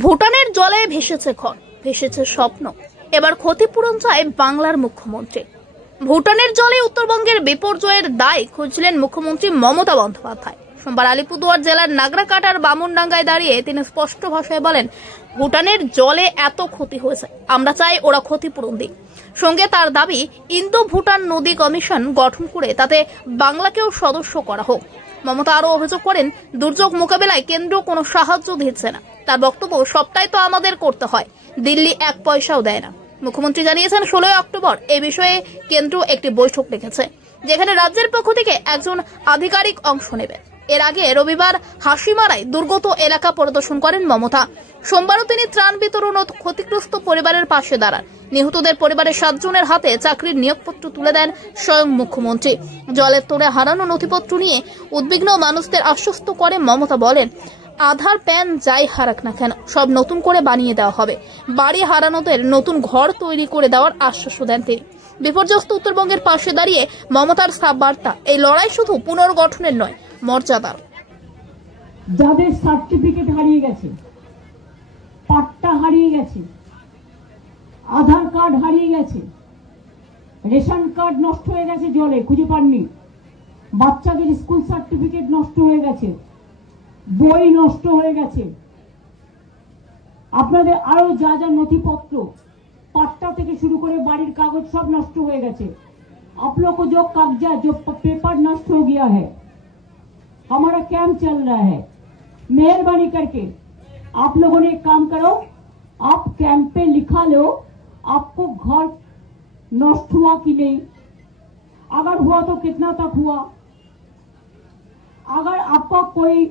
ভুটানের জলে ভেসেছে ঘর, ভেসেছে স্বপ্ন, এবার ক্ষতিপূরণ চায় বাংলার মুখ্যমন্ত্রী। ভুটানের জলে উত্তরবঙ্গের বিপর্যয়ের দায় খুঁজলেন মুখ্যমন্ত্রী মমতা বন্দ্যোপাধ্যায়। সোমবার আলিপুরদুয়ার জেলার নাগরাকাটার বামুনডাঙ্গায় দাঁড়িয়ে তিনি স্পষ্ট ভাষায় বলেন, ভুটানের জলে এত ক্ষতি হয়েছে, আমরা চাই ওরা ক্ষতিপূরণ দিক। সঙ্গে তার দাবি, ইন্দো ভুটান নদী কমিশন গঠন করে তাতে বাংলাকেও সদস্য করা হোক। মমতা আরও অভিযোগ করেন, দুর্যোগ মোকাবিলায় কেন্দ্র কোনো সাহায্য দিচ্ছে না। তার বক্তব্য, সবটাই তো আমাদের করতে হয়, দিল্লি এক পয়সাও দেয় না। মুখ্যমন্ত্রী জানিয়েছেন, 16 অক্টোবর এ বিষয়ে কেন্দ্র একটি বৈঠক ডেকেছে, যেখানে রাজ্যের পক্ষ থেকে একজন আধিকারিক অংশ নেবে। এর আগে রবিবার হাসিমারায় দুর্গত এলাকা পরিদর্শন করেন মমতা। সোমবারও তিনি ত্রাণ বিতরণ ও ক্ষতিগ্রস্ত পরিবারের পাশে দাঁড়ান। নিহতদের পরিবারের 7 জনের হাতে চাকরির নিয়োগপত্র তুলে দেন স্বয়ং মুখ্যমন্ত্রী। জলের তোড়ে হারানো নথিপত্র নিয়ে উদ্বিগ্ন মানুষদের আশ্বস্ত করে মমতা বলেন, আধার প্যান যাই হারাক না কেন, সব নতুন করে বানিয়ে দেওয়া হবে। বাড়ি হারানোদের নতুন ঘর তৈরি করে দেওয়ার আশ্বাস দেন তিনি। বিপর্যস্ত উত্তরবঙ্গের পাশে দাঁড়িয়ে মমতার সাফ বার্তা, এই লড়াই শুধু পুনর্গঠনের নয়, মর্যাদার। যাদের সার্টিফিকেট হারিয়ে গেছে, পাট্টা হারিয়ে গেছে, আধার কার্ড হারিয়ে গেছে, রেশন কার্ড নষ্ট হয়ে গেছে, জলে খুঁজে পাননি, বাচ্চাদের স্কুল সার্টিফিকেট নষ্ট হয়ে গেছে, বই নষ্ট হয়ে গেছে, আপনাদের আরো যা যা নথিপত্র, পাট্টা থেকে শুরু করে বাড়ির কাগজ सब नष्ट हो गए। आप लोग को जो कागजात, जो पेपर नष्ट हो गया है, हमारा कैंप चल रहा है। मेहरबानी करके आप लोगों ने एक काम करो, आप कैंप पे लिखा लो आपको घर नष्ट हुआ कि नहीं, अगर हुआ तो कितना तक हुआ, अगर आपका कोई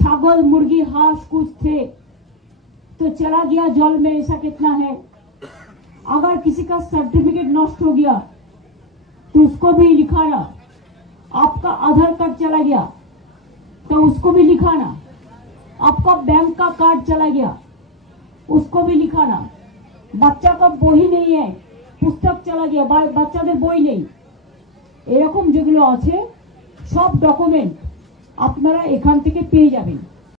छागल मुर्गी हांस कुछ थे तो चला गया जल में, ऐसा कितना है। अगर किसी का सर्टिफिकेट नष्ट हो गया तो उसको भी लिखाना, आपका आधार कार्ड चला गया तो उसको भी लिखाना, आपका बैंक का कार्ड चला गया उसको भी लिखाना, बच्चा का বই नहीं है, पुस्तक चला गया, বাচ্চাদের বই নেই, এরকম যেগুলো আছে সব ডকুমেন্ট আপনারা এখান থেকে পেয়ে যাবেন।